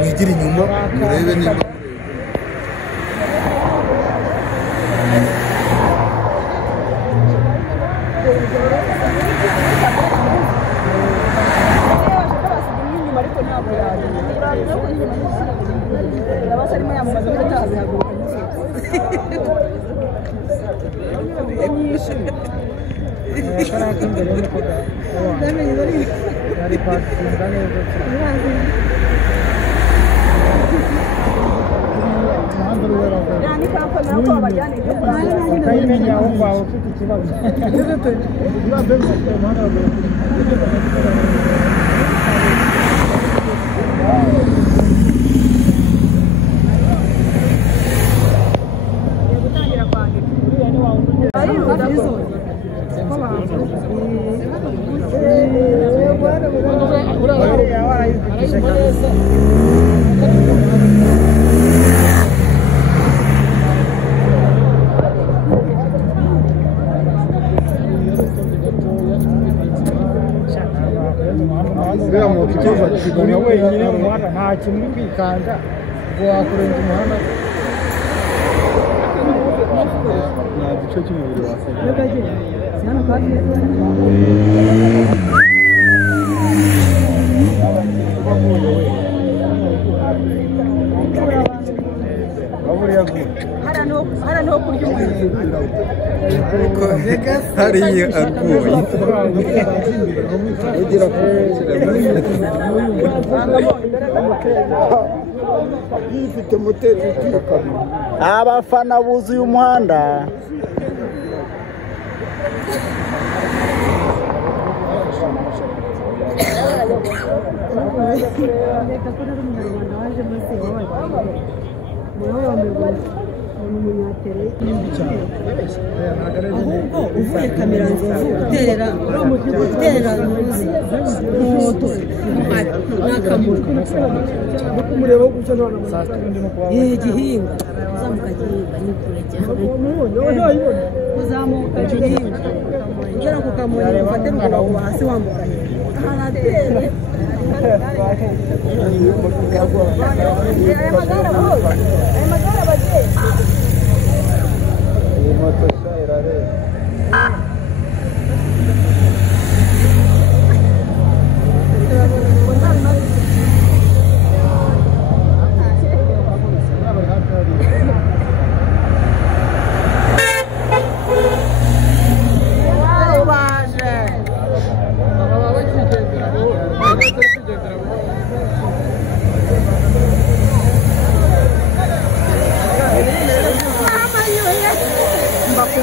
Wigira inyuma urebe niba uri wenyine mu muhanda nta kintu uri kwikanga ngo wakurenza umuhanda nta gice cy'umubiri wasenya hara no kurya umuntu hariya arwaye ugira yifite moteri itukana abafana buzuye umuhanda ahubwo uvuye kamera nzovu uterera moto kumureba gusa igihingwa uzamuka gihingwa ni kure cyane uzamuka gihingwa ugera ku kamonyi ufate rubavu hasi wambukanye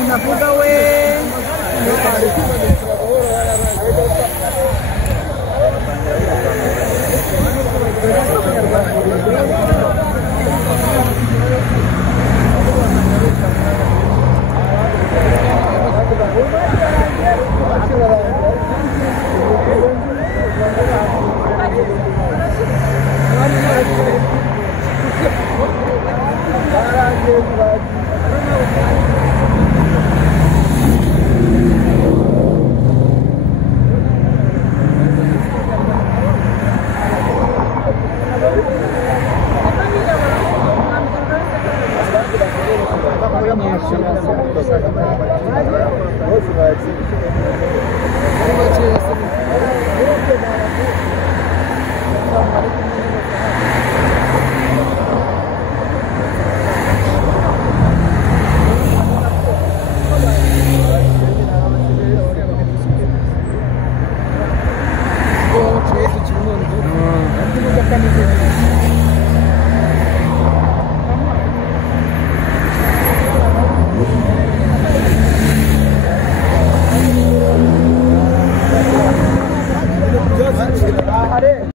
Navuga we Thank you.